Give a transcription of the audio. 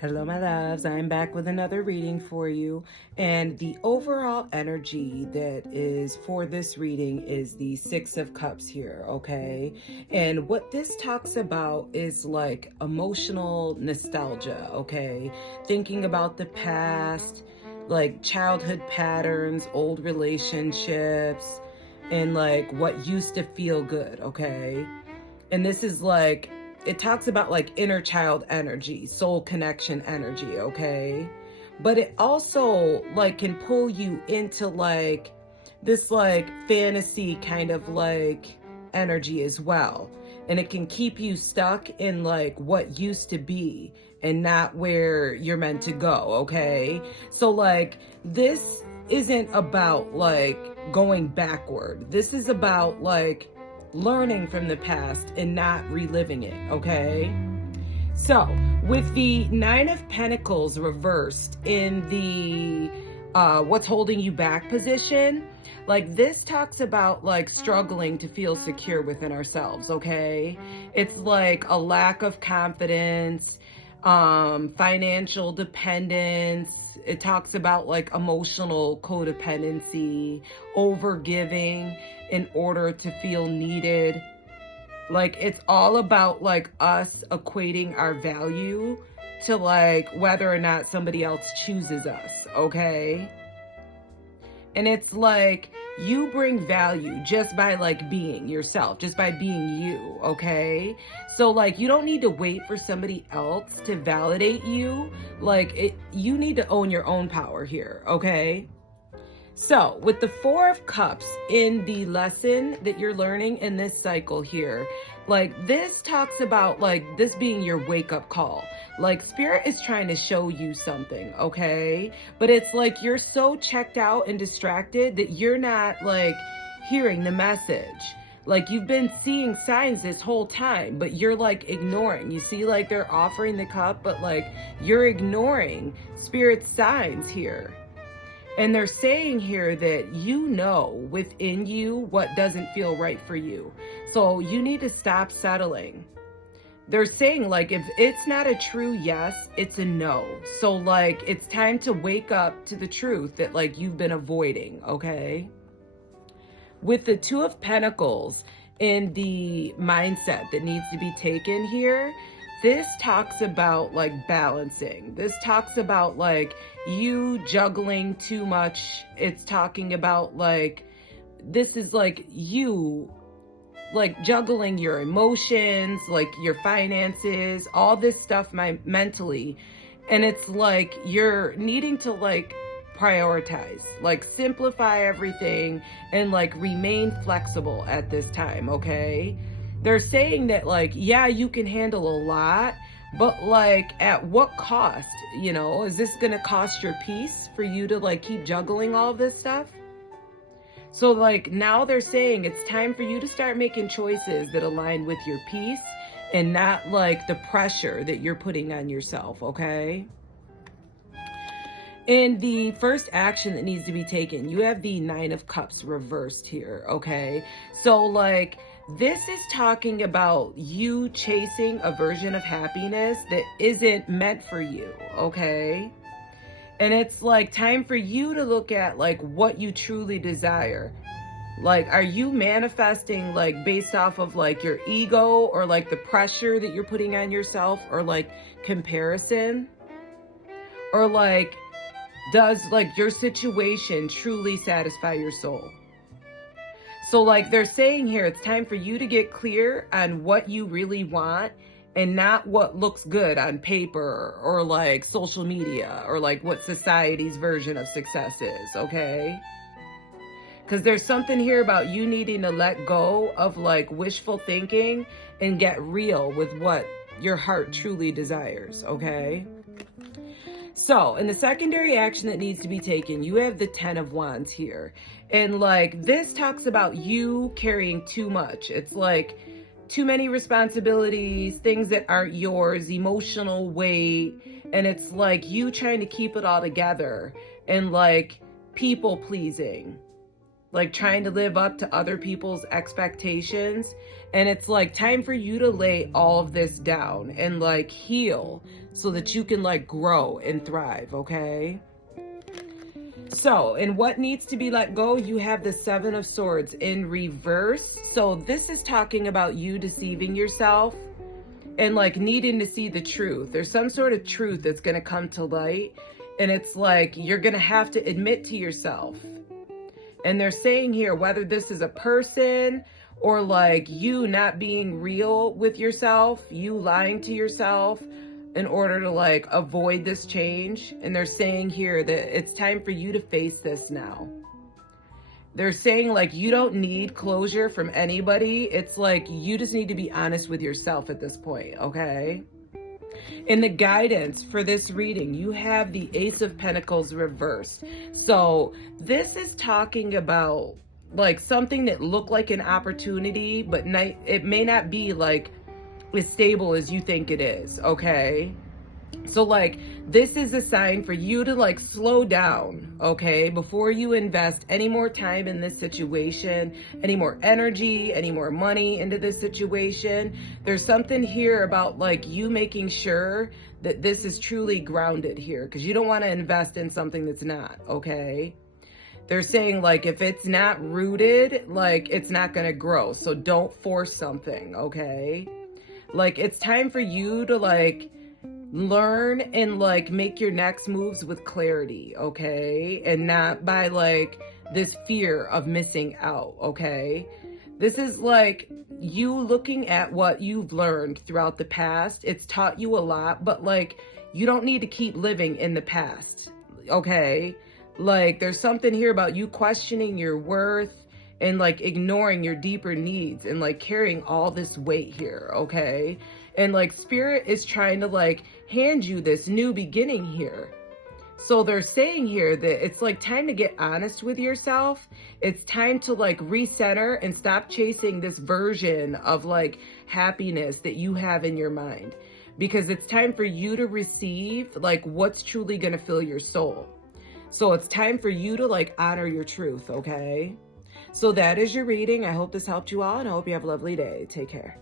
Hello, my loves. I'm back with another reading for you. And the overall energy that is for this reading is the Six of Cups here, okay? And what this talks about is like emotional nostalgia, okay? Thinking about the past, like childhood patterns, old relationships, and like what used to feel good, okay? And this is like, it talks about like inner child energy, soul connection energy, okay? But it also like can pull you into like this like fantasy kind of like energy as well. And it can keep you stuck in like what used to be and not where you're meant to go, okay? So like this isn't about like going backward. This is about like learning from the past and not reliving it, okay? So, with the Nine of Pentacles reversed in the what's holding you back position, like this talks about like struggling to feel secure within ourselves, okay? It's like a lack of confidence, financial dependence. It talks about like emotional codependency, over giving in order to feel needed. Like it's all about like us equating our value to like whether or not somebody else chooses us, okay? And it's like you bring value just by like being yourself, just by being you, okay? So like you don't need to wait for somebody else to validate you. You need to own your own power here, okay? So, with the Four of Cups in the lesson that you're learning in this cycle here, like this talks about like this being your wake up call. Like Spirit is trying to show you something, okay? But it's like you're so checked out and distracted that you're not like hearing the message. Like you've been seeing signs this whole time, but you're like ignoring. You see, like they're offering the cup, but like you're ignoring Spirit's signs here. And they're saying here that you know within you what doesn't feel right for you. So you need to stop settling. They're saying like if it's not a true yes, it's a no. So like it's time to wake up to the truth that like you've been avoiding, okay? With the Two of Pentacles in the mindset that needs to be taken here, this talks about like balancing. This talks about like you juggling too much. It's talking about like this is like you like juggling your emotions, like your finances, all this stuff mentally. And it's like you're needing to like prioritize, like simplify everything and like remain flexible at this time, okay? They're saying that like, yeah, you can handle a lot, but like at what cost? You know, is this gonna cost your peace for you to like keep juggling all this stuff? So like now they're saying it's time for you to start making choices that align with your peace and not like the pressure that you're putting on yourself, okay? In the first action that needs to be taken, you have the Nine of Cups reversed here, okay? So like this is talking about you chasing a version of happiness that isn't meant for you, okay? And it's like time for you to look at like what you truly desire. Like, are you manifesting like based off of like your ego or like the pressure that you're putting on yourself or like comparison? Or like, does like your situation truly satisfy your soul? So like they're saying here, it's time for you to get clear on what you really want and not what looks good on paper or like social media or like what society's version of success is, okay? Because there's something here about you needing to let go of like wishful thinking and get real with what your heart truly desires, okay? So in the secondary action that needs to be taken, you have the Ten of Wands here. And like this talks about you carrying too much. It's like too many responsibilities, things that aren't yours, emotional weight. And it's like you trying to keep it all together and like people pleasing. like trying to live up to other people's expectations. And it's like time for you to lay all of this down and like heal so that you can like grow and thrive, okay? So, and what needs to be let go? You have the Seven of Swords in reverse. So this is talking about you deceiving yourself and like needing to see the truth. There's some sort of truth that's going to come to light. And it's like you're going to have to admit to yourself. And they're saying here, whether this is a person or like you not being real with yourself, you lying to yourself in order to like avoid this change. And they're saying here that it's time for you to face this now. They're saying like you don't need closure from anybody. It's like you just need to be honest with yourself at this point, okay? In the guidance for this reading, you have the Ace of Pentacles reversed. So this is talking about like something that looked like an opportunity, but it may not be like as stable as you think it is, okay? So like this is a sign for you to like slow down, okay, before you invest any more time in this situation, any more energy, any more money into this situation. There's something here about like you making sure that this is truly grounded here, because you don't want to invest in something that's not, okay? They're saying like if it's not rooted, like it's not going to grow. So don't force something, okay? Like it's time for you to like learn and like make your next moves with clarity, okay? And not by like this fear of missing out, okay? This is like you looking at what you've learned throughout the past. It's taught you a lot, but like you don't need to keep living in the past, okay? Like there's something here about you questioning your worth and like ignoring your deeper needs and like carrying all this weight here, okay? And like spirit is trying to like hand you this new beginning here. So they're saying here that it's like time to get honest with yourself. It's time to like recenter and stop chasing this version of like happiness that you have in your mind, because it's time for you to receive like what's truly going to fill your soul. So it's time for you to like honor your truth, okay? So that is your reading. I hope this helped you all, and I hope you have a lovely day. Take care.